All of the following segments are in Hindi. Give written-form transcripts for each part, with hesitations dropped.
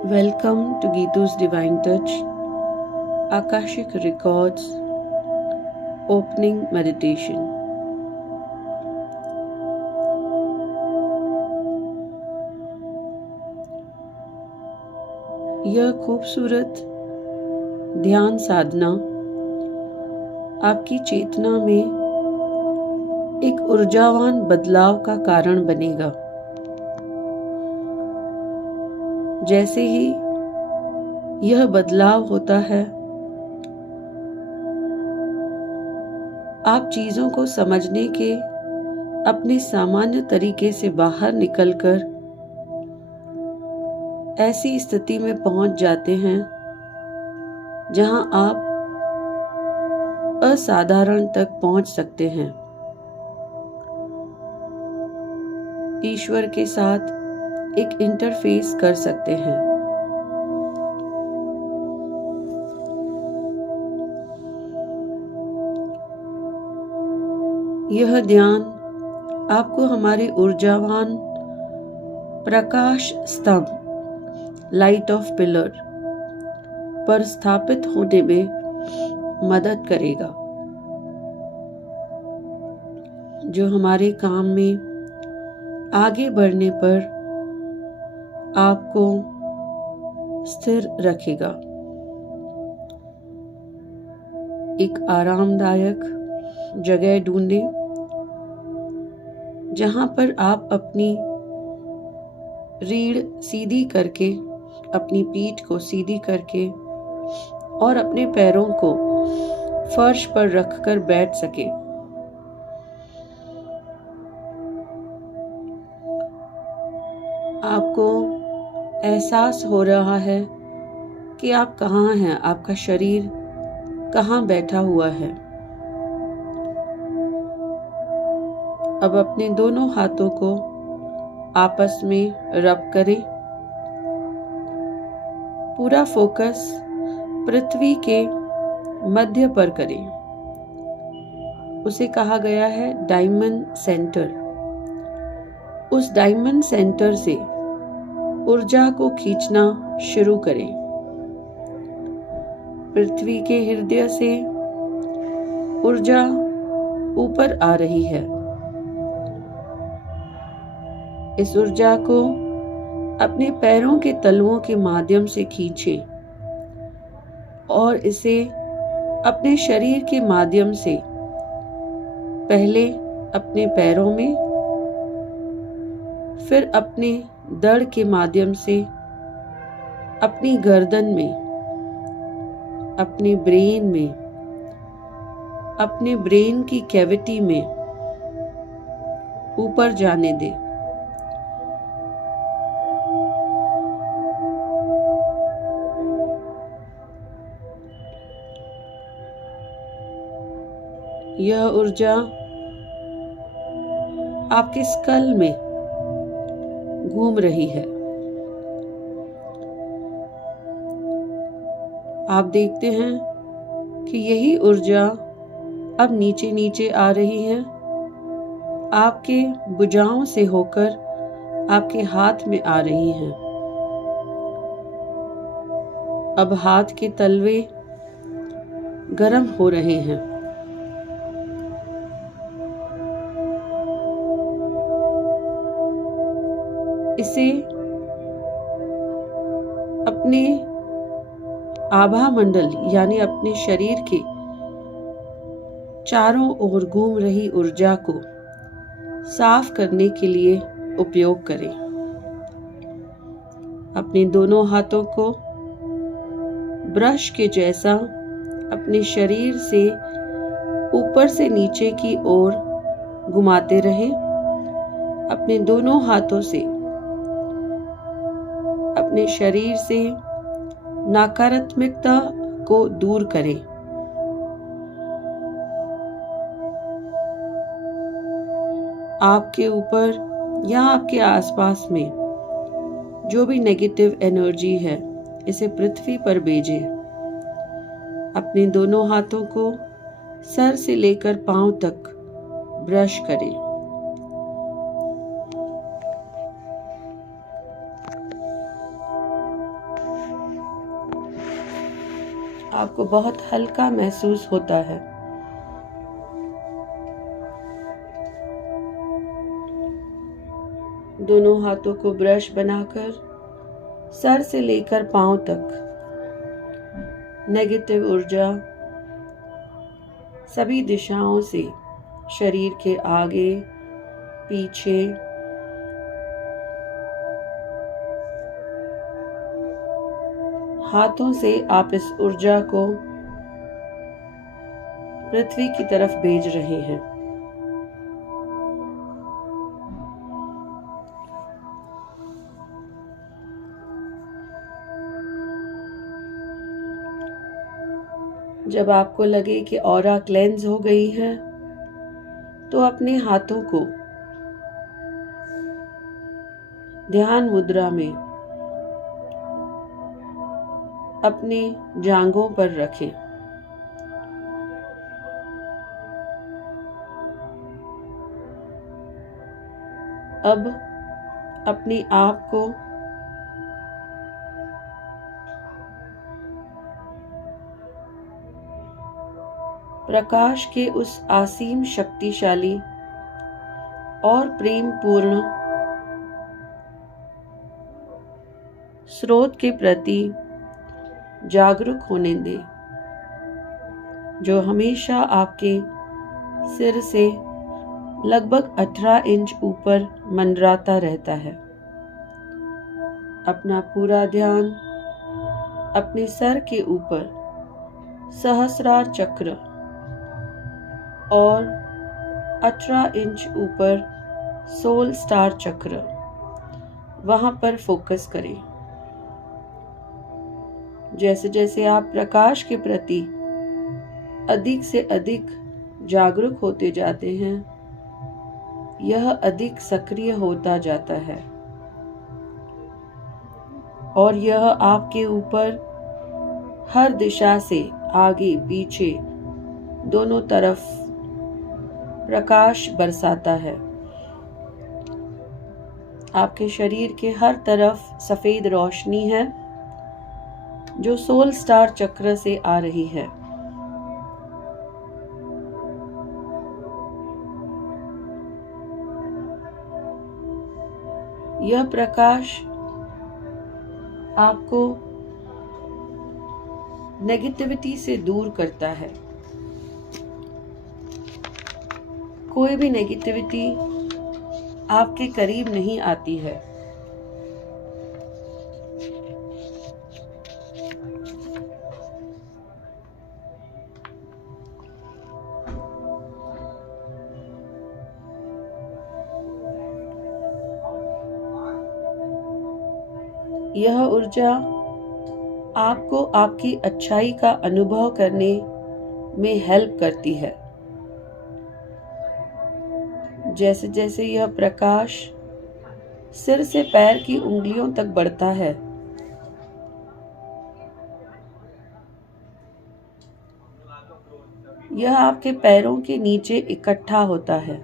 Welcome to Geetu's Divine Touch, Akashic Records, Opening Meditation. यह खूबसूरत ध्यान साधना आपकी चेतना में एक ऊर्जावान बदलाव का कारण बनेगा। जैसे ही यह बदलाव होता है, आप चीजों को समझने के अपने सामान्य तरीके से बाहर निकलकर ऐसी स्थिति में पहुंच जाते हैं जहां आप असाधारण तक पहुंच सकते हैं। ईश्वर के साथ एक इंटरफेस कर सकते हैं। यह ध्यान आपको हमारे ऊर्जावान प्रकाश स्तंभ लाइट ऑफ पिलर पर स्थापित होने में मदद करेगा, जो हमारे काम में आगे बढ़ने पर आपको स्थिर रखेगा। एक आरामदायक जगह ढूंढें जहां पर आप अपनी रीढ़ सीधी करके, अपनी पीठ को सीधी करके और अपने पैरों को फर्श पर रखकर बैठ सके। आपको एहसास हो रहा है कि आप कहाँ हैं, आपका शरीर कहाँ बैठा हुआ है। अब अपने दोनों हाथों को आपस में रब करें। पूरा फोकस पृथ्वी के मध्य पर करें। उसे कहा गया है डायमंड सेंटर। उस डायमंड सेंटर से ऊर्जा को खींचना शुरू करें। पृथ्वी के हृदय से ऊर्जा ऊपर आ रही है। इस ऊर्जा को अपने पैरों के तलुओं के माध्यम से खींचें और इसे अपने शरीर के माध्यम से पहले अपने पैरों में, फिर अपने धड़ के माध्यम से अपनी गर्दन में, अपने ब्रेन में, अपने ब्रेन की कैविटी में ऊपर जाने दें। यह ऊर्जा आपके स्कल में घूम रही है। आप देखते हैं कि यही ऊर्जा अब नीचे नीचे आ रही है, आपके भुजाओं से होकर आपके हाथ में आ रही हैं। अब हाथ के तलवे गर्म हो रहे हैं। इसे अपने आभा मंडल यानी अपने शरीर के चारों ओर घूम रही ऊर्जा को साफ करने के लिए उपयोग करें। अपने दोनों हाथों को ब्रश के जैसा अपने शरीर से ऊपर से नीचे की ओर घुमाते रहें। अपने दोनों हाथों से अपने शरीर से नकारात्मकता को दूर करें। आपके ऊपर या आपके आसपास में जो भी नेगेटिव एनर्जी है, इसे पृथ्वी पर भेजें। अपने दोनों हाथों को सर से लेकर पांव तक ब्रश करें। आपको बहुत हल्का महसूस होता है। दोनों हाथों को ब्रश बनाकर सर से लेकर पांव तक नेगेटिव ऊर्जा सभी दिशाओं से शरीर के आगे, पीछे, हाथों से आप इस ऊर्जा को पृथ्वी की तरफ भेज रहे हैं। जब आपको लगे कि ऑरा क्लेंज हो गई है, तो अपने हाथों को ध्यान मुद्रा में अपने जांघों पर रखें। अब अपने आप को प्रकाश के उस असीम शक्तिशाली और प्रेम पूर्ण स्रोत के प्रति जागरूक होने दें, जो हमेशा आपके सिर से लगभग 18 इंच ऊपर मंडराता रहता है। अपना पूरा ध्यान अपने सर के ऊपर सहस्रार चक्र और 18 इंच ऊपर सोल स्टार चक्र, वहां पर फोकस करें। जैसे जैसे आप प्रकाश के प्रति अधिक से अधिक जागरूक होते जाते हैं, यह अधिक सक्रिय होता जाता है और यह आपके ऊपर हर दिशा से आगे पीछे दोनों तरफ प्रकाश बरसाता है। आपके शरीर के हर तरफ सफेद रोशनी है जो सोल स्टार चक्र से आ रही है। यह प्रकाश आपको नेगेटिविटी से दूर करता है। कोई भी नेगेटिविटी आपके करीब नहीं आती है। यह ऊर्जा आपको आपकी अच्छाई का अनुभव करने में हेल्प करती है। जैसे जैसे यह प्रकाश सिर से पैर की उंगलियों तक बढ़ता है, यह आपके पैरों के नीचे इकट्ठा होता है।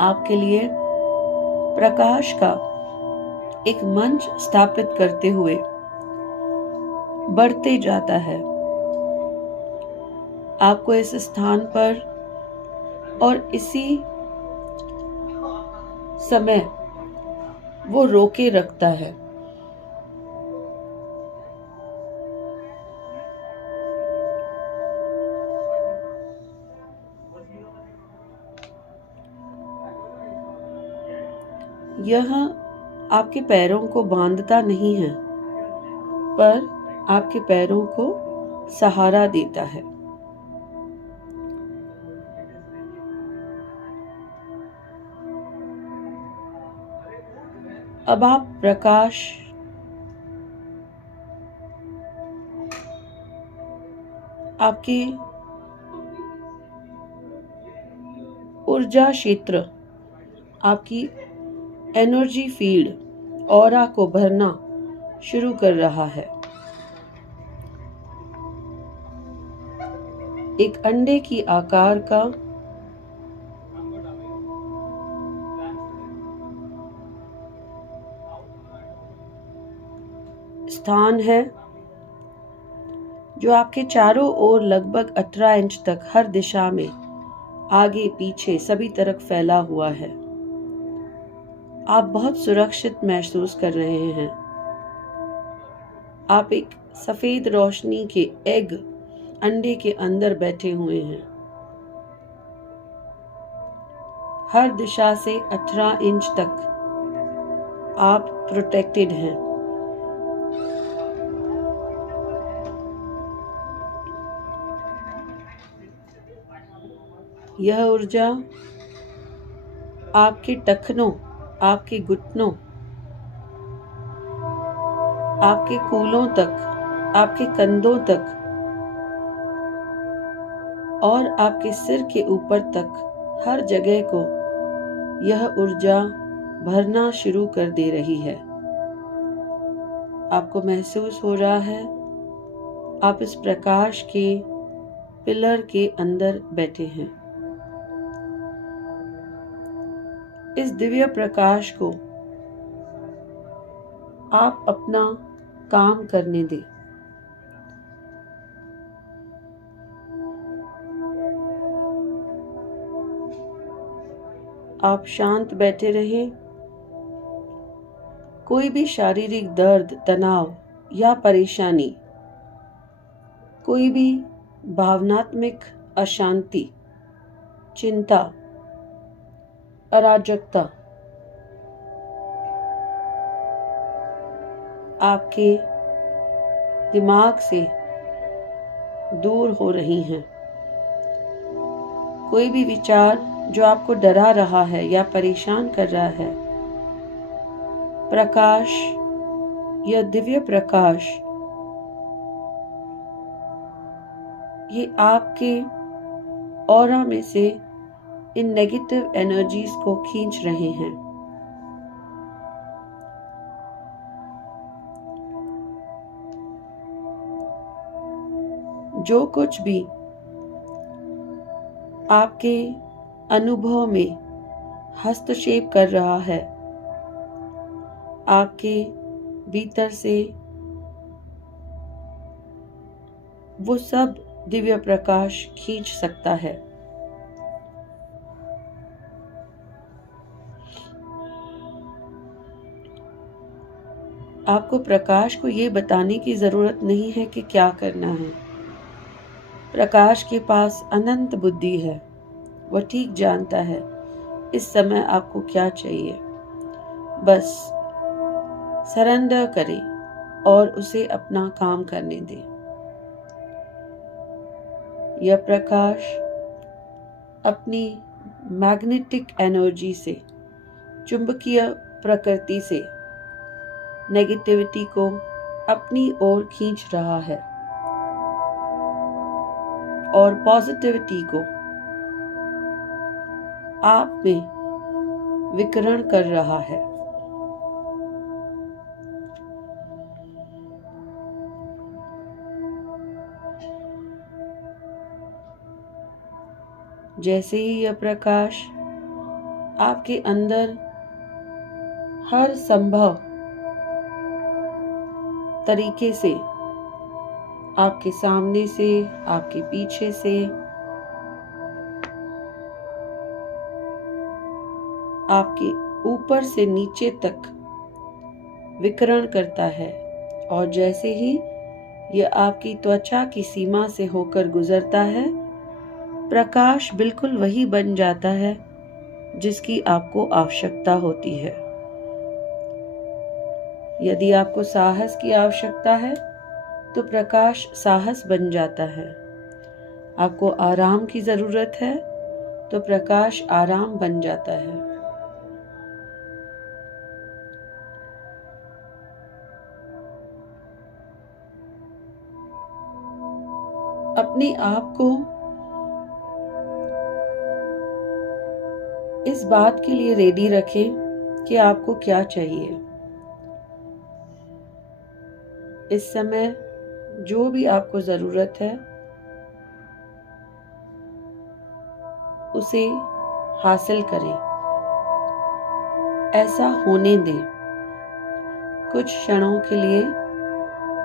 आपके लिए प्रकाश का एक मंच स्थापित करते हुए बढ़ते जाता है। आपको इस स्थान पर और इसी समय वो रोके रखता है। यह आपके पैरों को बांधता नहीं है, पर आपके पैरों को सहारा देता है। अब आप प्रकाश आपके ऊर्जा क्षेत्र, आपकी एनर्जी फील्ड, ऑरा को भरना शुरू कर रहा है। एक अंडे की आकार का स्थान है जो आपके चारों ओर लगभग 18 इंच तक हर दिशा में आगे पीछे सभी तरफ फैला हुआ है। आप बहुत सुरक्षित महसूस कर रहे हैं। आप एक सफेद रोशनी के एग अंडे के अंदर बैठे हुए हैं। हर दिशा से 18 इंच तक आप प्रोटेक्टेड हैं। यह ऊर्जा आपके टखनों, आपके घुटनों, आपके कूल्हों तक, आपके कंधों तक और आपके सिर के ऊपर तक हर जगह को यह ऊर्जा भरना शुरू कर दे रही है। आपको महसूस हो रहा है आप इस प्रकाश के पिलर के अंदर बैठे हैं। इस दिव्य प्रकाश को आप अपना काम करने दें। आप शांत बैठे रहें। कोई भी शारीरिक दर्द, तनाव या परेशानी, कोई भी भावनात्मक अशांति, चिंता, अराजकता आपके दिमाग से दूर हो रही हैं। कोई भी विचार जो आपको डरा रहा है या परेशान कर रहा है, प्रकाश, यह दिव्य प्रकाश, ये आपके ऑरा में से इन नेगेटिव एनर्जीज को खींच रहे हैं। जो कुछ भी आपके अनुभव में हस्तक्षेप कर रहा है, आपके भीतर से, वो सब दिव्य प्रकाश खींच सकता है। आपको प्रकाश को ये बताने की जरूरत नहीं है कि क्या करना है। प्रकाश के पास अनंत बुद्धि है। वह ठीक जानता है इस समय आपको क्या चाहिए। बस सरेंडर करें और उसे अपना काम करने दें। यह प्रकाश अपनी मैग्नेटिक एनर्जी से, चुंबकीय प्रकृति से नेगेटिविटी को अपनी ओर खींच रहा है और पॉजिटिविटी को आप में विकिरण कर रहा है। जैसे ही यह प्रकाश आपके अंदर हर संभव तरीके से, आपके सामने से, आपके पीछे से, आपके ऊपर से नीचे तक विकिरण करता है, और जैसे ही यह आपकी त्वचा की सीमा से होकर गुजरता है, प्रकाश बिल्कुल वही बन जाता है जिसकी आपको आवश्यकता होती है। यदि आपको साहस की आवश्यकता है तो प्रकाश साहस बन जाता है। आपको आराम की जरूरत है तो प्रकाश आराम बन जाता है। अपने आप को इस बात के लिए रेडी रखें कि आपको क्या चाहिए। इस समय जो भी आपको जरूरत है उसे हासिल करें। ऐसा होने दें। कुछ क्षणों के लिए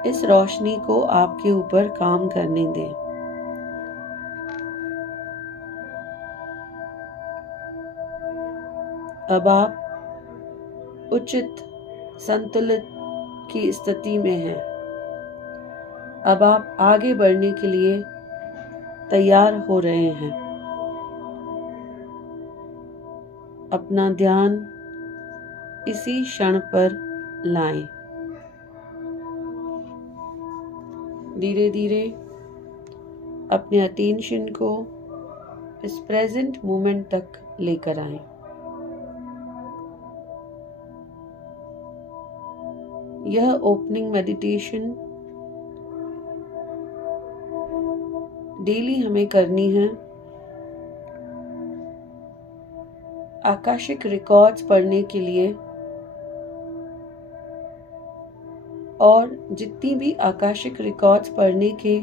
इस रोशनी को आपके ऊपर काम करने दें। अब आप उचित संतुलित की स्थिति में हैं। अब आप आगे बढ़ने के लिए तैयार हो रहे हैं। अपना ध्यान इसी क्षण पर लाएं। धीरे धीरे अपने अटेंशन को इस प्रेजेंट मोमेंट तक लेकर आएं। यह ओपनिंग मेडिटेशन डेली हमें करनी है। आकाशिक रिकॉर्ड्स पढ़ने के लिए और जितनी भी आकाशिक रिकॉर्ड्स पढ़ने के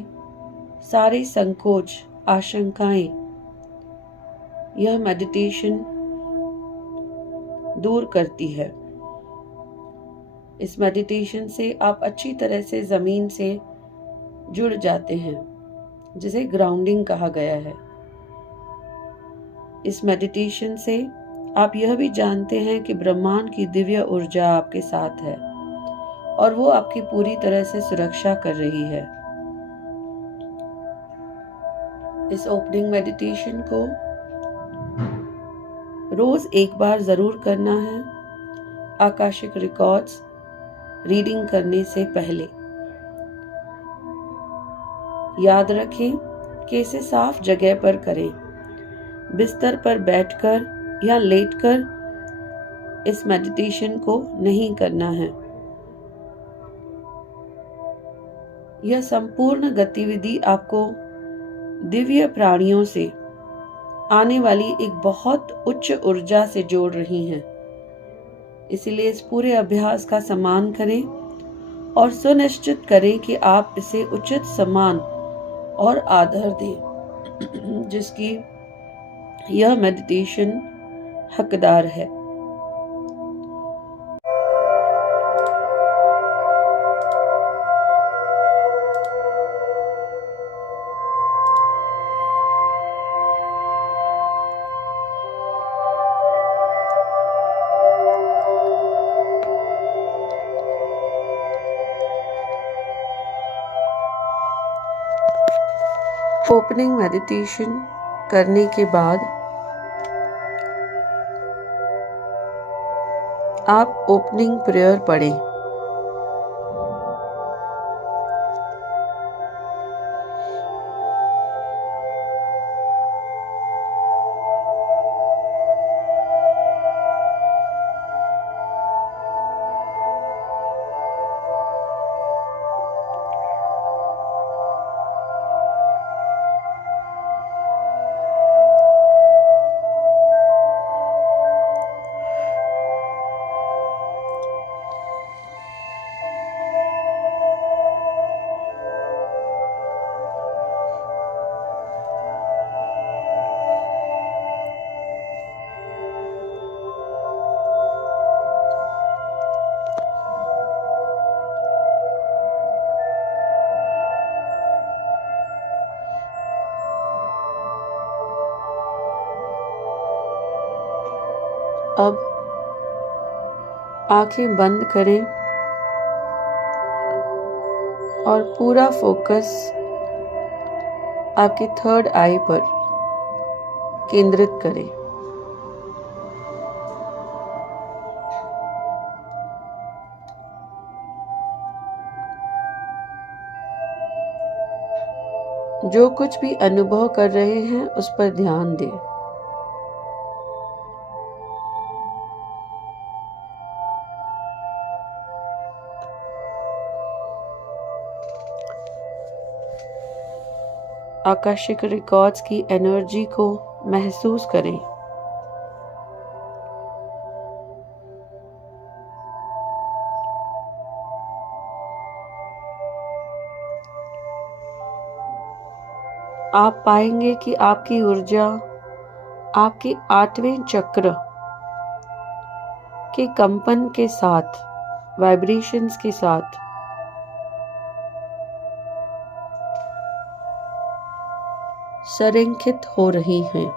सारे संकोच, आशंकाएं, यह मेडिटेशन दूर करती है। इस मेडिटेशन से आप अच्छी तरह से जमीन से जुड़ जाते हैं, जिसे ग्राउंडिंग कहा गया है। इस मेडिटेशन से आप यह भी जानते हैं कि ब्रह्मांड की दिव्य ऊर्जा आपके साथ है और वो आपकी पूरी तरह से सुरक्षा कर रही है। इस ओपनिंग मेडिटेशन को रोज एक बार जरूर करना है, आकाशिक रिकॉर्ड्स रीडिंग करने से पहले। याद रखें कि इसे साफ जगह पर करें। बिस्तर पर बैठकर या लेटकर इस मेडिटेशन को नहीं करना है। यह संपूर्ण गतिविधि आपको दिव्य प्राणियों से आने वाली एक बहुत उच्च ऊर्जा से जोड़ रही है। इसलिए इस पूरे अभ्यास का सम्मान करें और सुनिश्चित करें कि आप इसे उचित सम्मान और आदर दें जिसकी यह मेडिटेशन हकदार है। ओपनिंग मेडिटेशन करने के बाद आप ओपनिंग प्रेयर पढ़ें। अब आंखें बंद करें और पूरा फोकस आपके थर्ड आई पर केंद्रित करें। जो कुछ भी अनुभव कर रहे हैं उस पर ध्यान दें। आकाशिक रिकॉर्ड्स की एनर्जी को महसूस करें। आप पाएंगे कि आपकी ऊर्जा आपके 8वें चक्र के कंपन के साथ, वाइब्रेशंस के साथ संरेखित हो रही हैं,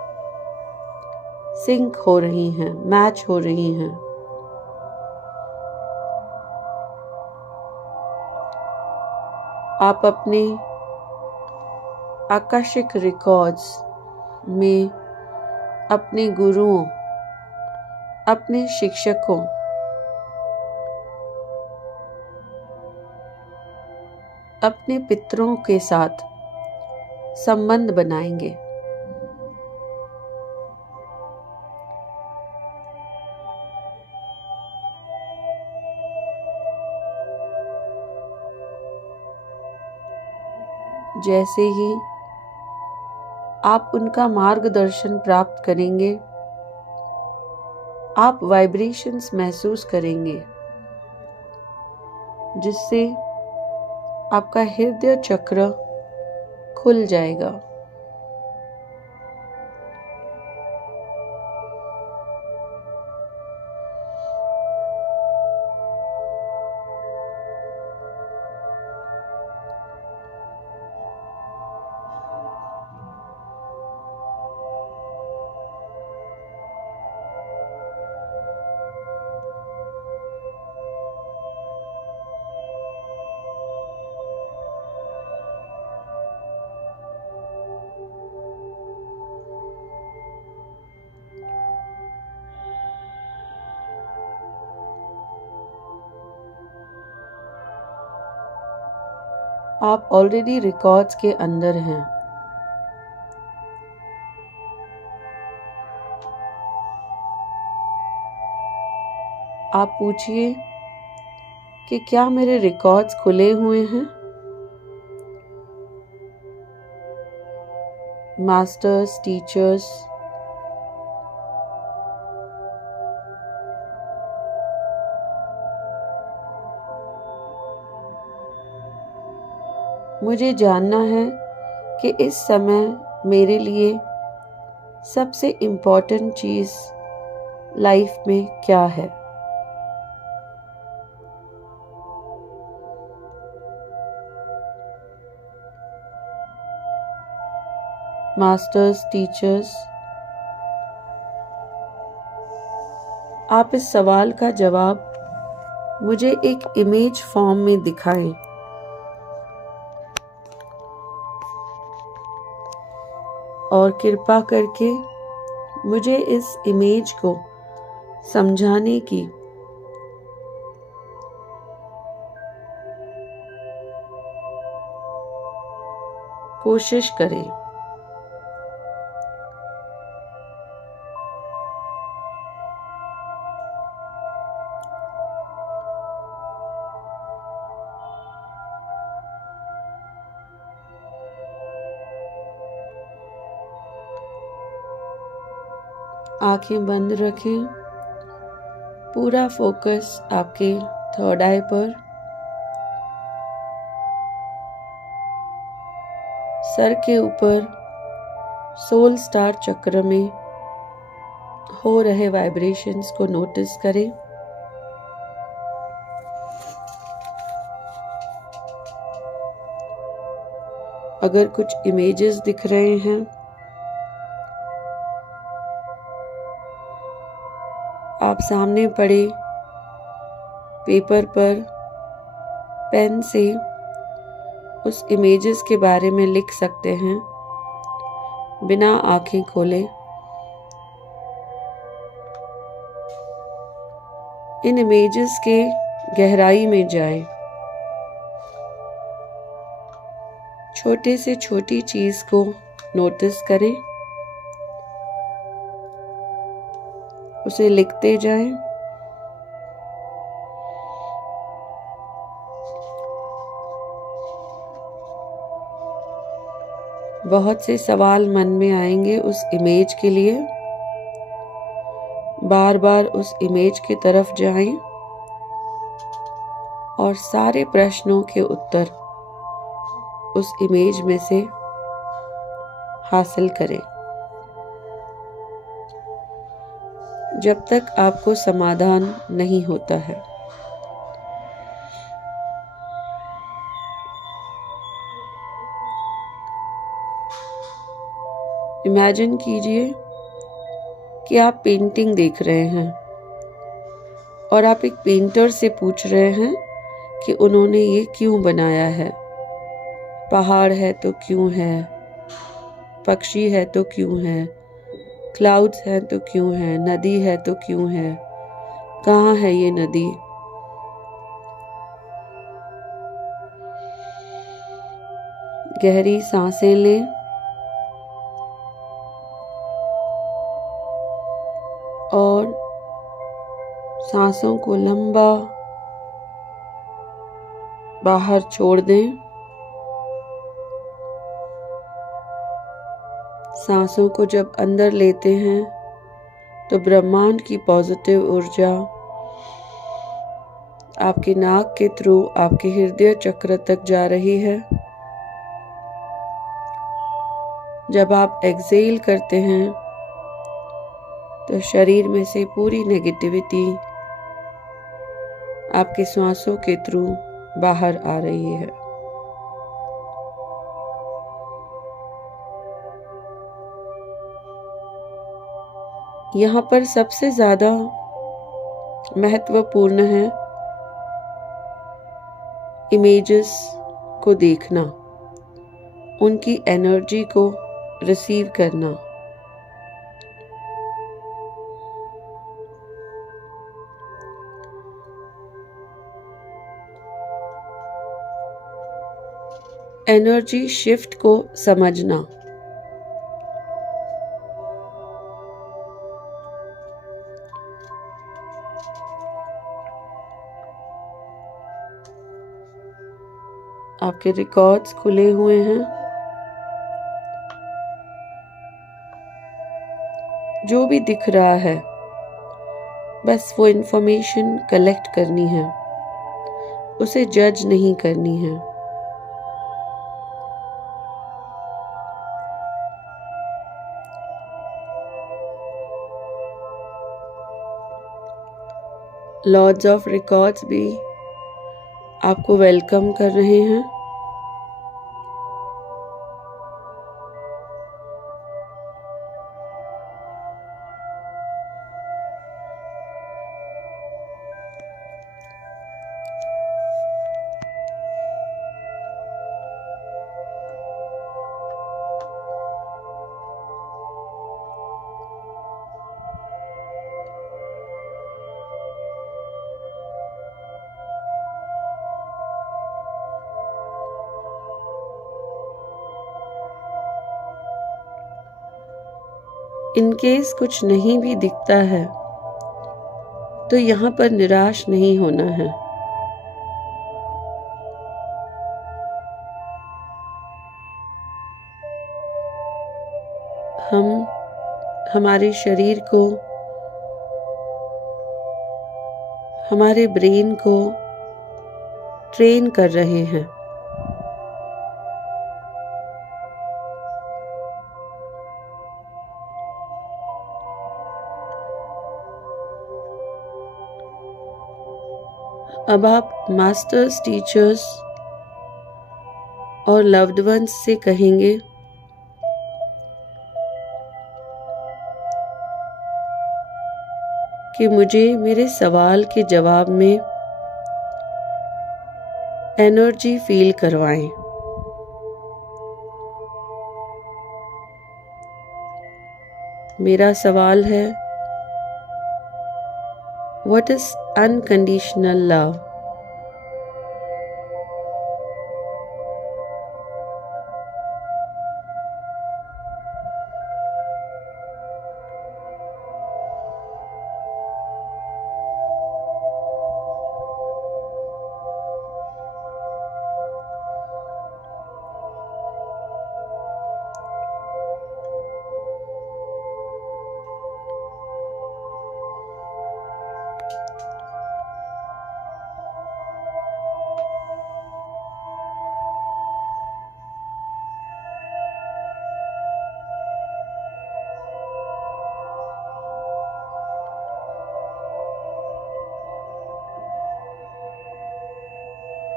सिंक हो रही हैं, मैच हो रही हैं। आप अपने आकाशिक रिकॉर्ड्स में अपने गुरुओं, अपने शिक्षकों, अपने पितरों के साथ संबंध बनाएंगे। जैसे ही आप उनका मार्गदर्शन प्राप्त करेंगे, आप वाइब्रेशंस महसूस करेंगे, जिससे आपका हृदय चक्र खुल जाएगा। आप ऑलरेडी रिकॉर्ड्स के अंदर हैं। आप पूछिए कि क्या मेरे रिकॉर्ड्स खुले हुए हैं? मास्टर्स, टीचर्स, मुझे जानना है कि इस समय मेरे लिए सबसे इम्पोर्टेंट चीज़ लाइफ में क्या है। मास्टर्स, टीचर्स, आप इस सवाल का जवाब मुझे एक इमेज फॉर्म में दिखाएं। और कृपा करके मुझे इस इमेज को समझाने की कोशिश करें। आंखें बंद रखें। पूरा फोकस आपके थर्ड आई पर। सर के ऊपर सोल स्टार चक्र में हो रहे वाइब्रेशंस को नोटिस करें। अगर कुछ इमेजेस दिख रहे हैं, आप सामने पड़े पेपर पर पेन से उस इमेजेस के बारे में लिख सकते हैं, बिना आंखें खोले। इन इमेजेस के गहराई में जाएं। छोटे से छोटी चीज को नोटिस करें, उसे लिखते जाएं। बहुत से सवाल मन में आएंगे उस इमेज के लिए। बार बार उस इमेज की तरफ जाएं और सारे प्रश्नों के उत्तर उस इमेज में से हासिल करें, जब तक आपको समाधान नहीं होता है। इमेजिन कीजिए कि आप पेंटिंग देख रहे हैं और आप एक पेंटर से पूछ रहे हैं कि उन्होंने ये क्यों बनाया है। पहाड़ है तो क्यों है, पक्षी है तो क्यों है, क्लाउड्स है तो क्यों है, नदी है तो क्यों है, कहाँ है ये नदी। गहरी सांसें लें और सांसों को लंबा बाहर छोड़ दें। सांसों को जब अंदर लेते हैं तो ब्रह्मांड की पॉजिटिव ऊर्जा आपके नाक के थ्रू आपके हृदय चक्र तक जा रही है। जब आप एक्सहेल करते हैं तो शरीर में से पूरी नेगेटिविटी आपके श्वासों के थ्रू बाहर आ रही है। यहाँ पर सबसे ज़्यादा महत्वपूर्ण है इमेजेस को देखना, उनकी एनर्जी को रिसीव करना। एनर्जी शिफ्ट को समझना। आपके रिकॉर्ड्स खुले हुए हैं। जो भी दिख रहा है बस वो इंफॉर्मेशन कलेक्ट करनी है, उसे जज नहीं करनी है। लॉर्ड्स ऑफ रिकॉर्ड्स भी आपको वेलकम कर रहे हैं। इनकेस कुछ नहीं भी दिखता है तो यहाँ पर निराश नहीं होना है। हम हमारे शरीर को, हमारे ब्रेन को ट्रेन कर रहे हैं। अब आप मास्टर्स, टीचर्स और लव्ड वंस से कहेंगे कि मुझे मेरे सवाल के जवाब में एनर्जी फील करवाएं। मेरा सवाल है, व्हाट इज अनकंडीशनल लव?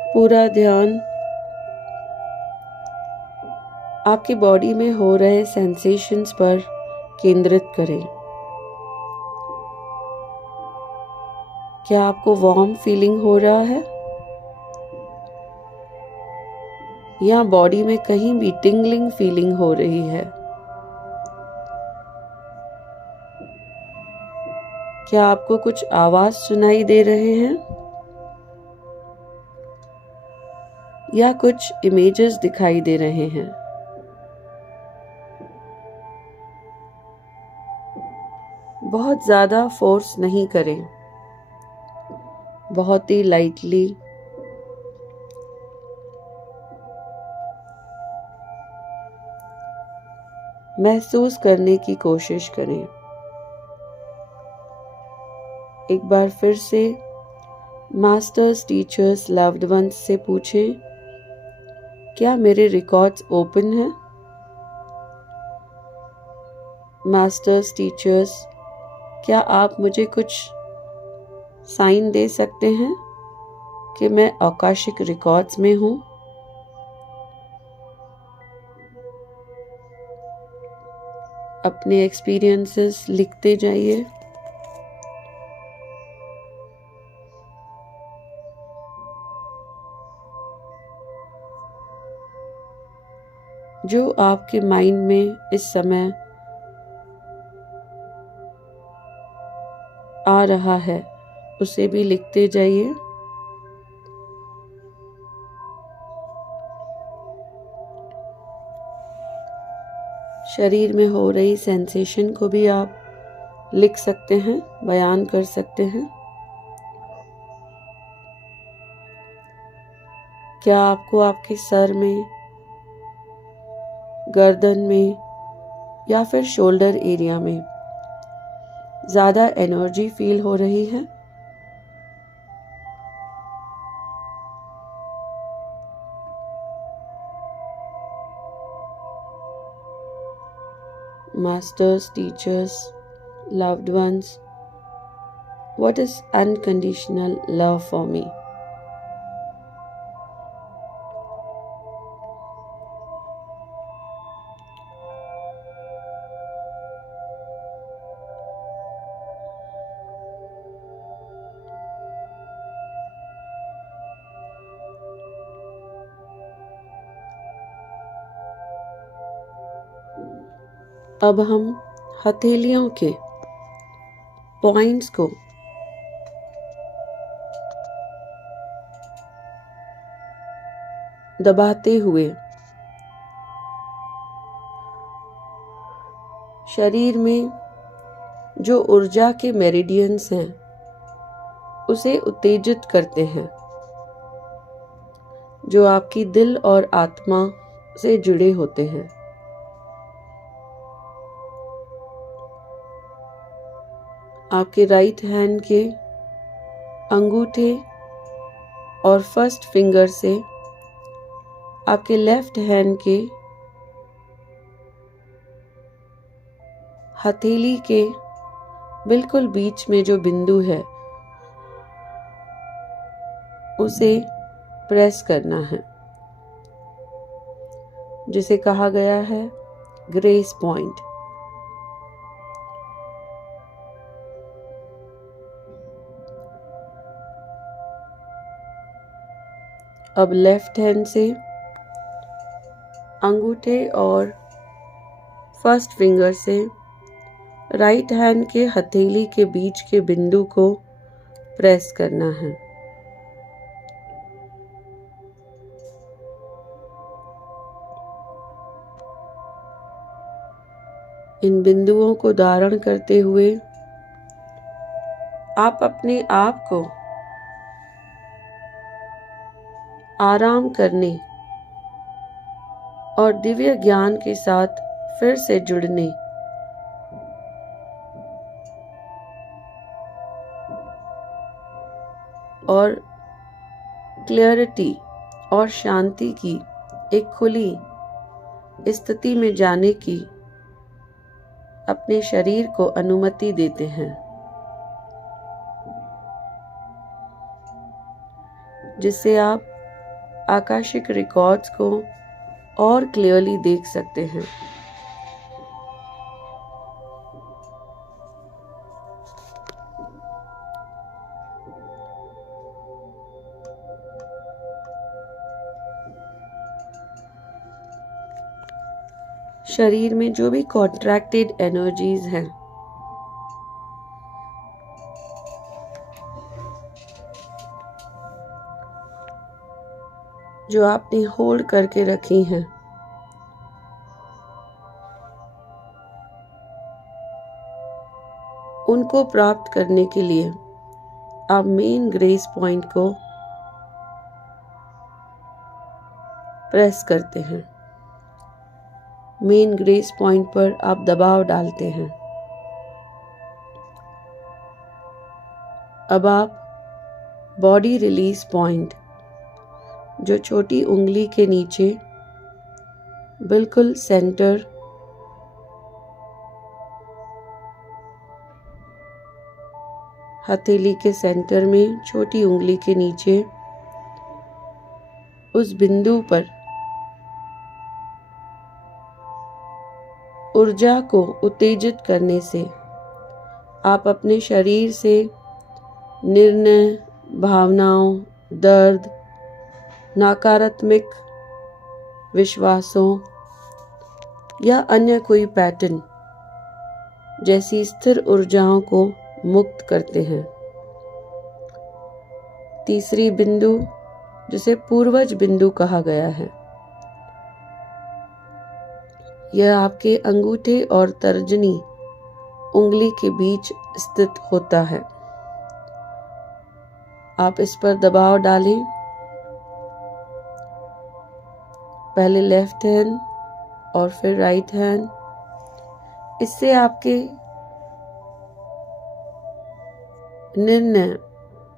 पूरा ध्यान आपकी बॉडी में हो रहे सेंसेशंस पर केंद्रित करें। क्या आपको वार्म फीलिंग हो रहा है या बॉडी में कहीं भी टिंगलिंग फीलिंग हो रही है? क्या आपको कुछ आवाज सुनाई दे रहे हैं या कुछ इमेजेस दिखाई दे रहे हैं? बहुत ज़्यादा फोर्स नहीं करें, बहुत ही लाइटली महसूस करने की कोशिश करें। एक बार फिर से मास्टर्स, टीचर्स, लव्ड वंस से पूछें, क्या मेरे रिकॉर्ड्स ओपन हैं? मास्टर्स, टीचर्स, क्या आप मुझे कुछ साइन दे सकते हैं कि मैं आकाशिक रिकॉर्ड्स में हूँ? अपने एक्सपीरियंसेस लिखते जाइए। जो आपके माइंड में इस समय आ रहा है उसे भी लिखते जाइए। शरीर में हो रही सेंसेशन को भी आप लिख सकते हैं, बयान कर सकते हैं। क्या आपको आपके सर में, गर्दन में या फिर शोल्डर एरिया में ज़्यादा एनर्जी फील हो रही है? Masters, teachers, loved ones, what is unconditional love for me? अब हम हथेलियों के पॉइंट्स को दबाते हुए शरीर में जो ऊर्जा के मेरिडियंस हैं उसे उत्तेजित करते हैं, जो आपकी दिल और आत्मा से जुड़े होते हैं। आपके राइट हैंड के अंगूठे और फर्स्ट फिंगर से आपके लेफ्ट हैंड के हथेली के बिल्कुल बीच में जो बिंदु है उसे प्रेस करना है, जिसे कहा गया है ग्रेस पॉइंट। अब लेफ्ट हैंड से अंगूठे और फर्स्ट फिंगर से राइट हैंड के हथेली के बीच के बिंदु को प्रेस करना है। इन बिंदुओं को धारण करते हुए आप अपने आप को आराम करने और दिव्य ज्ञान के साथ फिर से जुड़ने और क्लैरिटी और शांति की एक खुली स्थिति में जाने की अपने शरीर को अनुमति देते हैं, जिससे आप आकाशिक रिकॉर्ड्स को और क्लियरली देख सकते हैं। शरीर में जो भी कॉन्ट्रैक्टेड एनर्जीज हैं, जो आपने होल्ड करके रखी हैं, उनको प्राप्त करने के लिए आप मेन ग्रेस पॉइंट को प्रेस करते हैं। मेन ग्रेस पॉइंट पर आप दबाव डालते हैं। अब आप बॉडी रिलीज पॉइंट, जो छोटी उंगली के नीचे बिल्कुल सेंटर, हथेली के सेंटर में छोटी उंगली के नीचे उस बिंदु पर ऊर्जा को उत्तेजित करने से आप अपने शरीर से निर्णय, भावनाओं, दर्द, नकारात्मक विश्वासों या अन्य कोई पैटर्न जैसी स्थिर ऊर्जाओं को मुक्त करते हैं। तीसरी बिंदु, जिसे पूर्वज बिंदु कहा गया है, यह आपके अंगूठे और तर्जनी उंगली के बीच स्थित होता है। आप इस पर दबाव डालें, पहले लेफ्ट हैंड और फिर राइट हैंड। इससे आपके निर्णय,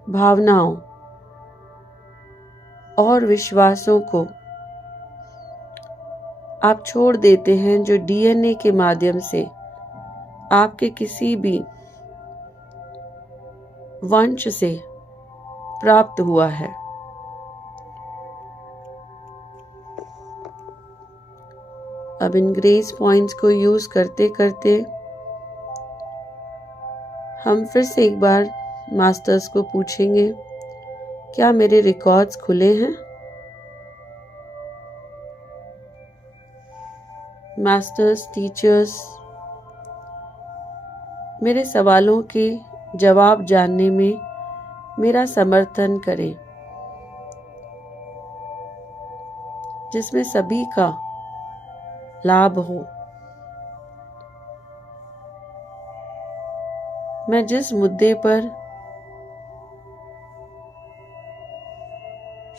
भावनाओं और विश्वासों को आप छोड़ देते हैं, जो डीएनए के माध्यम से आपके किसी भी वंश से प्राप्त हुआ है। अब इन ग्रेस पॉइंट्स को यूज करते करते हम फिर से एक बार मास्टर्स को पूछेंगे, क्या मेरे रिकॉर्ड्स खुले हैं? मास्टर्स, टीचर्स, मेरे सवालों के जवाब जानने में मेरा समर्थन करें, जिसमें सभी का लाभ हो। मैं जिस मुद्दे पर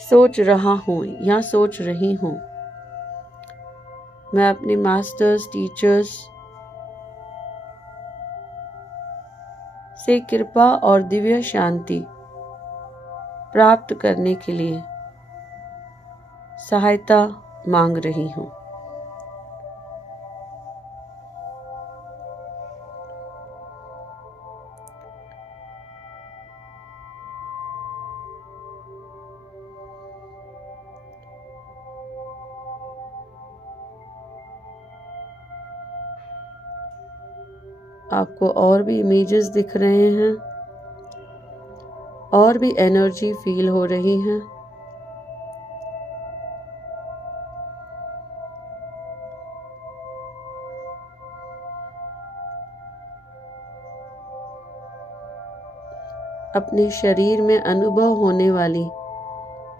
सोच रहा हूँ या सोच रही हूँ, मैं अपने मास्टर्स, टीचर्स से कृपा और दिव्य शांति प्राप्त करने के लिए सहायता मांग रही हूँ। आपको और भी इमेजेस दिख रहे हैं, और भी एनर्जी फील हो रही है। अपने शरीर में अनुभव होने वाली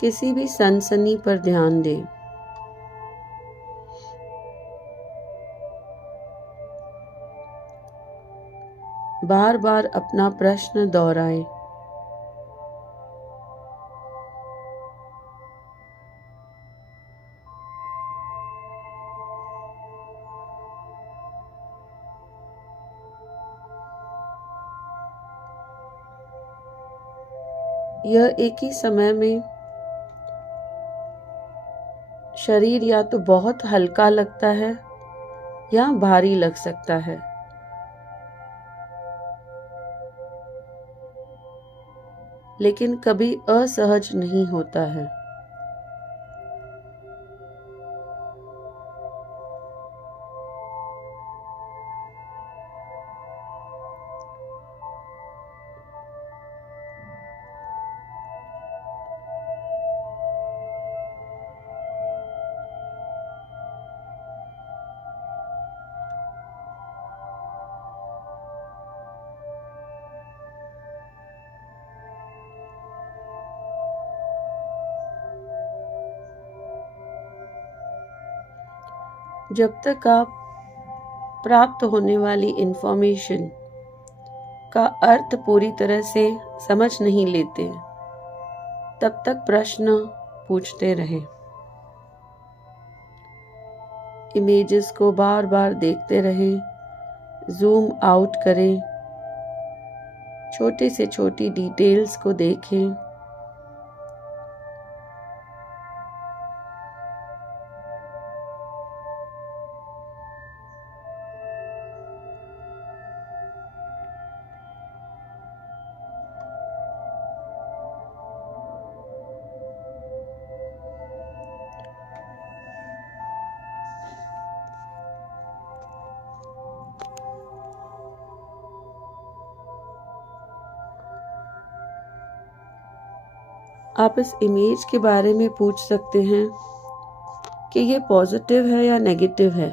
किसी भी सनसनी पर ध्यान दें। बार बार अपना प्रश्न दोहराएं। यह एक ही समय में शरीर या तो बहुत हल्का लगता है या भारी लग सकता है। लेकिन कभी असहज नहीं होता है। जब तक आप प्राप्त होने वाली इंफॉर्मेशन का अर्थ पूरी तरह से समझ नहीं लेते, तब तक प्रश्न पूछते रहें। इमेजेस को बार बार देखते रहें, जूम आउट करें, छोटे से छोटी डिटेल्स को देखें। आप इस इमेज के बारे में पूछ सकते हैं कि ये पॉजिटिव है या नेगेटिव है।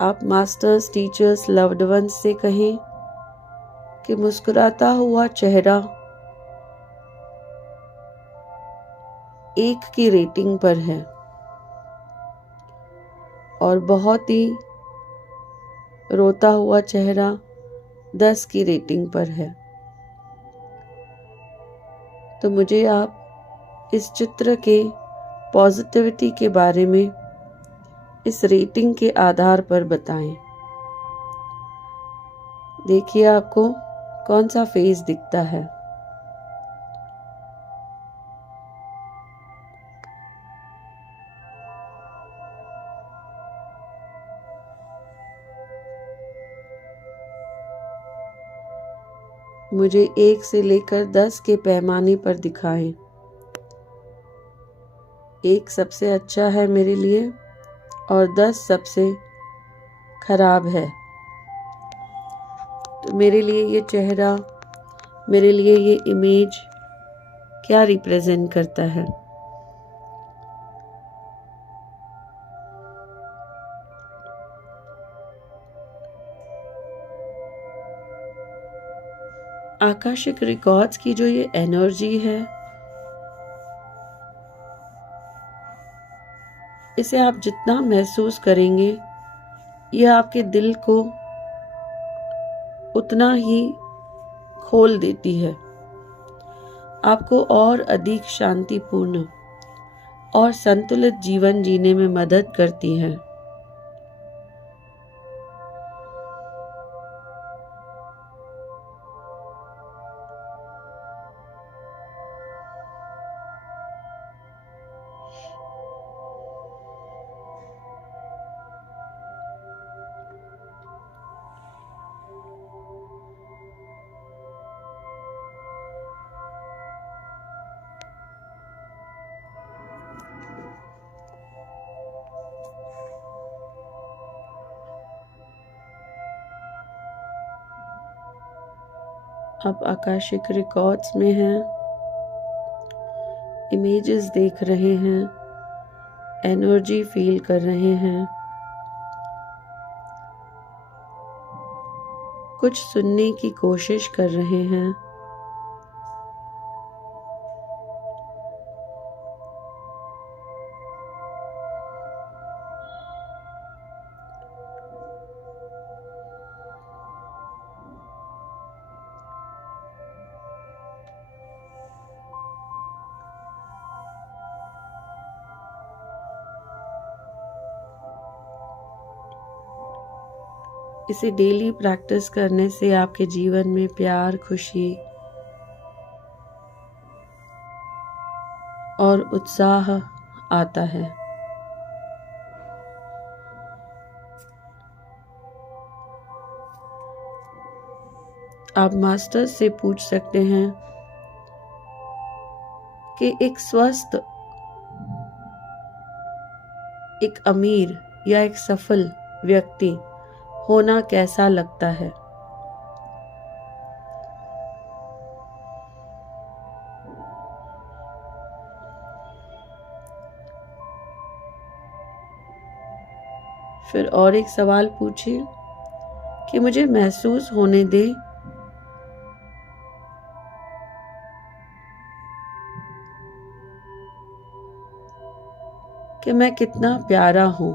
आप मास्टर्स, टीचर्स, लव्ड वंस से कहें कि मुस्कुराता हुआ चेहरा 1 की रेटिंग पर है और बहुत ही रोता हुआ चेहरा 10 की रेटिंग पर है। तो मुझे आप इस चित्र के पॉजिटिविटी के बारे में इस रेटिंग के आधार पर बताएं। देखिए आपको कौन सा फेस दिखता है। मुझे 1 से लेकर 10 के पैमाने पर दिखाएं। 1 सबसे अच्छा है मेरे लिए और 10 सबसे खराब है। तो मेरे लिए ये चेहरा, मेरे लिए ये इमेज क्या रिप्रेजेंट करता है। आकाशिक रिकॉर्ड्स की जो ये एनर्जी है, इसे आप जितना महसूस करेंगे, ये आपके दिल को उतना ही खोल देती है, आपको और अधिक शांतिपूर्ण और संतुलित जीवन जीने में मदद करती है। आप आकाशिक रिकॉर्ड्स में हैं, इमेजेस देख रहे हैं, एनर्जी फील कर रहे हैं, कुछ सुनने की कोशिश कर रहे हैं। इसे डेली प्रैक्टिस करने से आपके जीवन में प्यार, खुशी और उत्साह आता है। आप मास्टर से पूछ सकते हैं कि एक स्वस्थ, एक अमीर या एक सफल व्यक्ति होना कैसा लगता है। फिर और एक सवाल पूछिए कि मुझे महसूस होने दे कि मैं कितना प्यारा हूँ।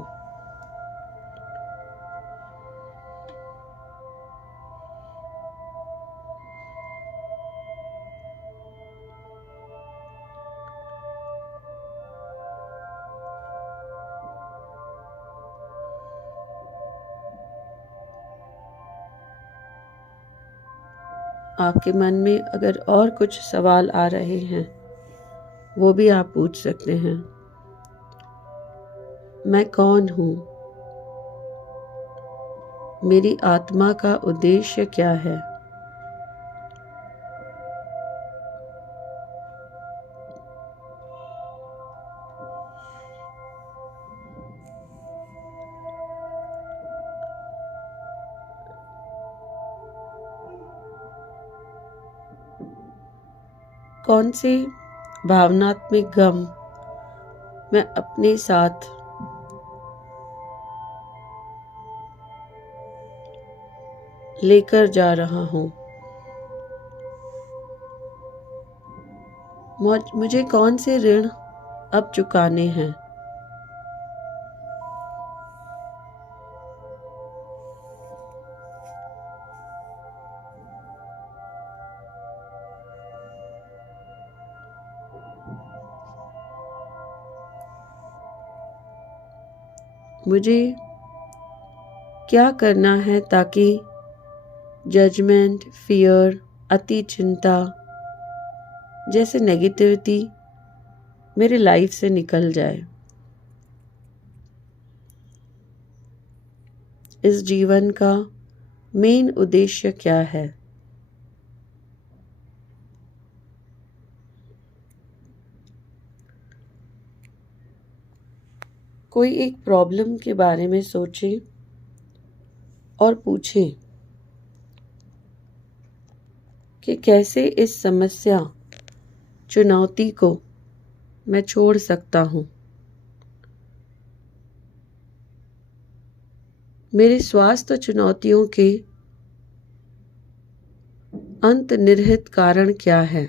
आपके मन में अगर और कुछ सवाल आ रहे हैं वो भी आप पूछ सकते हैं। मैं कौन हूँ? मेरी आत्मा का उद्देश्य क्या है? कौन से भावनात्मक गम मैं अपने साथ लेकर जा रहा हूँ? मुझे कौन से ऋण अब चुकाने हैं? मुझे क्या करना है ताकि जजमेंट, फियर, अति चिंता जैसे नेगेटिविटी मेरे लाइफ से निकल जाए? इस जीवन का मेन उद्देश्य क्या है? कोई एक प्रॉब्लम के बारे में सोचें और पूछें कि कैसे इस समस्या, चुनौती को मैं छोड़ सकता हूँ। मेरे स्वास्थ्य चुनौतियों के अंतर्निहित कारण क्या है?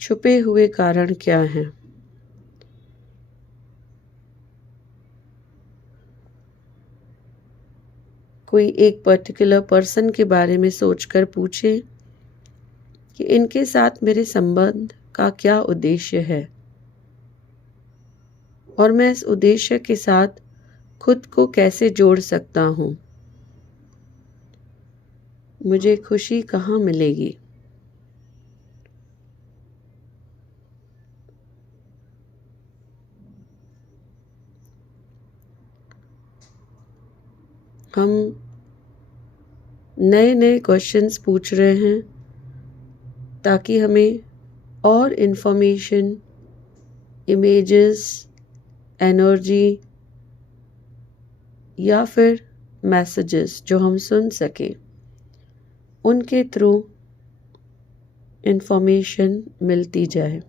छुपे हुए कारण क्या हैं? कोई एक पर्टिकुलर पर्सन के बारे में सोचकर पूछें कि इनके साथ मेरे संबंध का क्या उद्देश्य है और मैं इस उद्देश्य के साथ खुद को कैसे जोड़ सकता हूँ। मुझे खुशी कहाँ मिलेगी? हम नए नए क्वेश्चंस पूछ रहे हैं ताकि हमें और इन्फॉर्मेशन, इमेजेस, एनर्जी या फिर मैसेजेस जो हम सुन सकें उनके थ्रू इन्फॉर्मेशन मिलती जाए।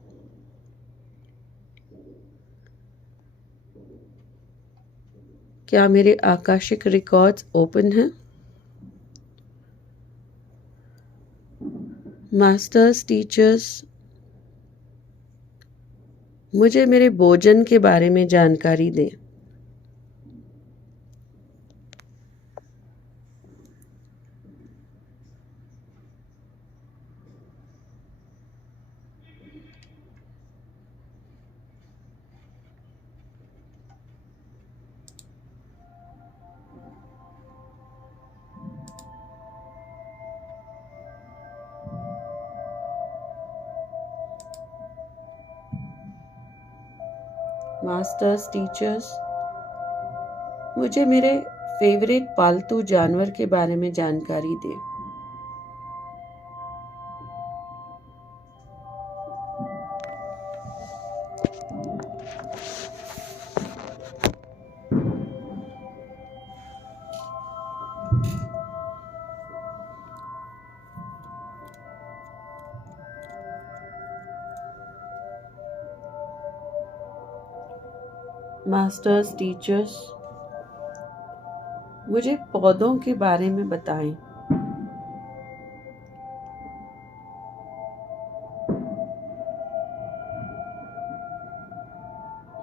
क्या मेरे आकाशिक रिकॉर्ड्स ओपन हैं? मास्टर्स, टीचर्स, मुझे मेरे भोजन के बारे में जानकारी दें। मास्टर्स, टीचर्स, मुझे मेरे फेवरेट पालतू जानवर के बारे में जानकारी दें। मास्टर्स, टीचर्स, मुझे पौधों के बारे में बताएं।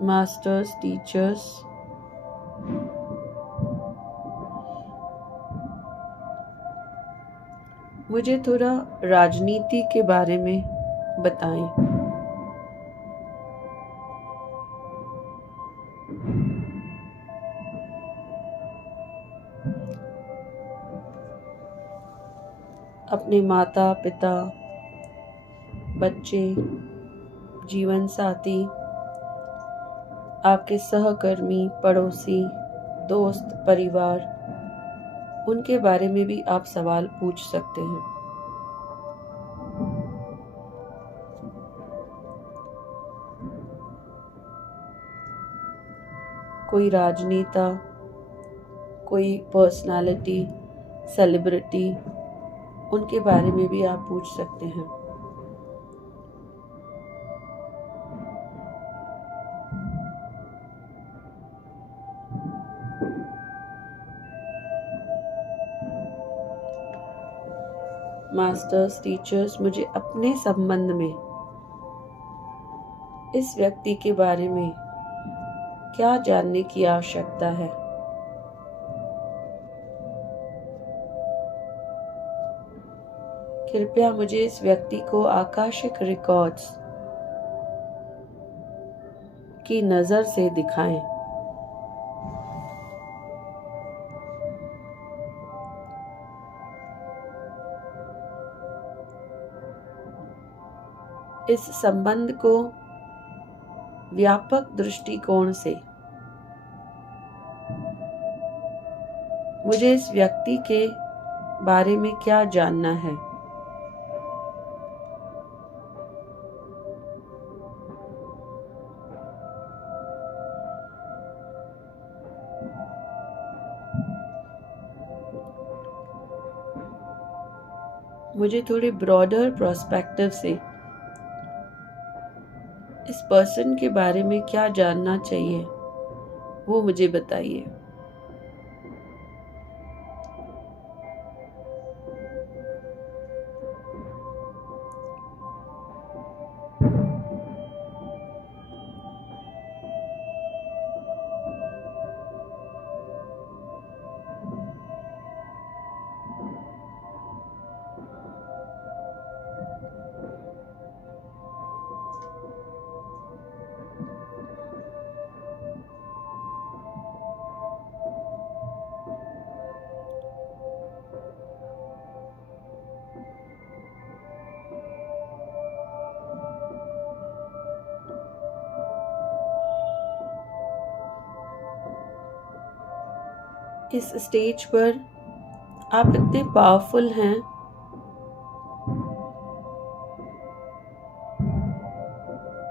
मास्टर्स, टीचर्स, मुझे थोड़ा राजनीति के बारे में बताएं। अपने माता पिता, बच्चे, जीवन साथी, आपके सहकर्मी, पड़ोसी, दोस्त, परिवार, उनके बारे में भी आप सवाल पूछ सकते हैं। कोई राजनेता, कोई पर्सनालिटी, सेलिब्रिटी, उनके बारे में भी आप पूछ सकते हैं। मास्टर्स, टीचर्स, मुझे अपने संबंध में इस व्यक्ति के बारे में क्या जानने की आवश्यकता है? कृपया मुझे इस व्यक्ति को आकाशिक रिकॉर्ड्स की नजर से दिखाएं। इस संबंध को व्यापक दृष्टिकोण से मुझे इस व्यक्ति के बारे में क्या जानना है? मुझे थोड़े ब्रॉडर पर्सपेक्टिव से इस पर्सन के बारे में क्या जानना चाहिए, वो मुझे बताइए। इस स्टेज पर आप इतने पावरफुल हैं,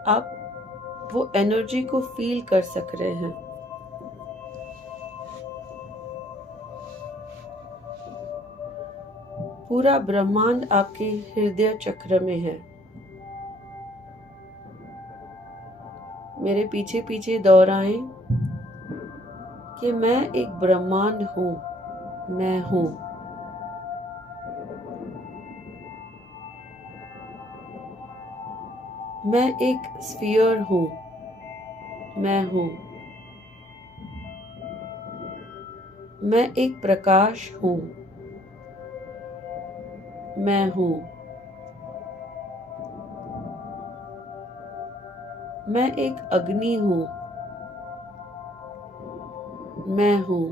आप वो एनर्जी को फील कर सक रहे हैं। पूरा ब्रह्मांड आपके हृदय चक्र में है। मेरे पीछे पीछे दोहराएं कि मैं एक ब्रह्मांड हूँ, मैं हूँ। मैं एक स्फीयर हूँ, मैं हूँ। मैं एक प्रकाश हूँ, मैं हूँ। मैं एक अग्नि हूँ, मैं हूँ।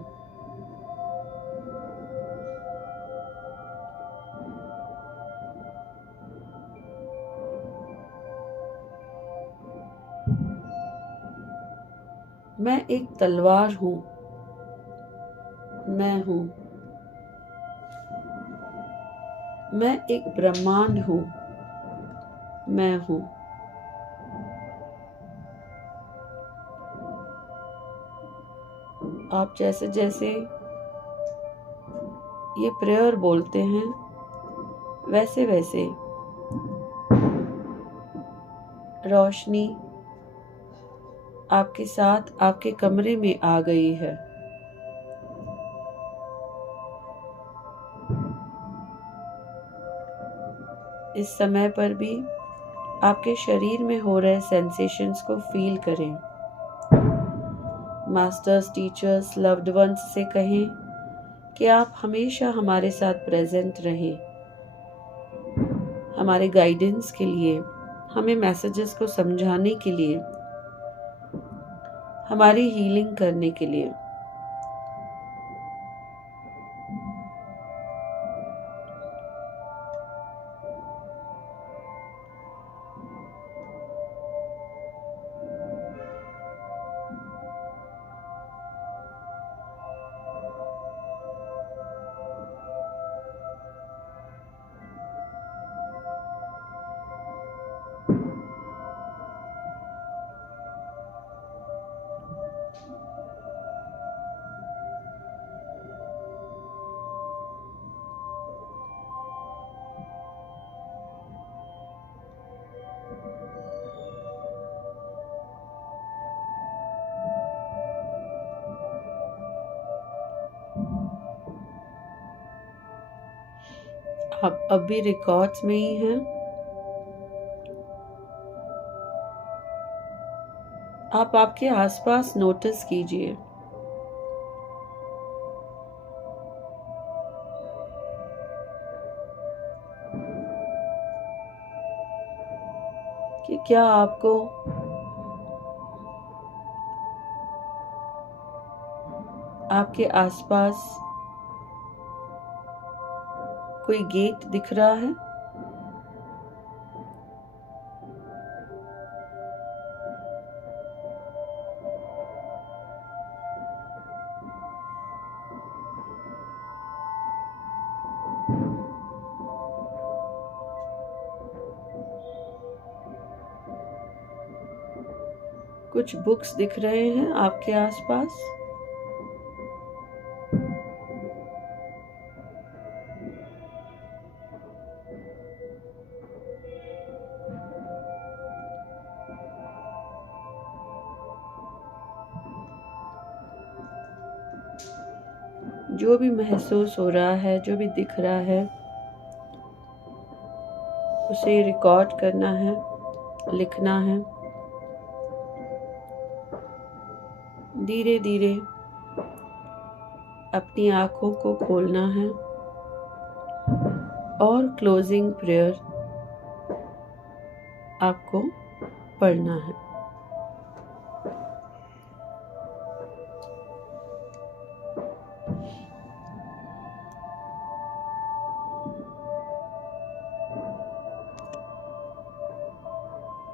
मैं एक तलवार हूँ, मैं हूँ। मैं एक ब्रह्मांड हूँ, मैं हूँ। आप जैसे जैसे ये प्रेयर बोलते हैं, वैसे वैसे रोशनी आपके साथ आपके कमरे में आ गई है। इस समय पर भी आपके शरीर में हो रहे सेंसेशंस को फील करें। मास्टर्स, टीचर्स, लव्ड वंस से कहें कि आप हमेशा हमारे साथ प्रेजेंट रहें, हमारे गाइडेंस के लिए, हमें मैसेजेस को समझाने के लिए, हमारी हीलिंग करने के लिए। आप अब भी रिकॉर्ड्स में ही हैं। आप आपके आसपास नोटिस कीजिए कि क्या आपको आपके आसपास कोई गेट दिख रहा है? कुछ बुक्स दिख रहे हैं आपके आसपास? जो भी महसूस हो रहा है, जो भी दिख रहा है, उसे रिकॉर्ड करना है, लिखना है। धीरे धीरे अपनी आंखों को खोलना है और क्लोजिंग प्रेयर आपको पढ़ना है।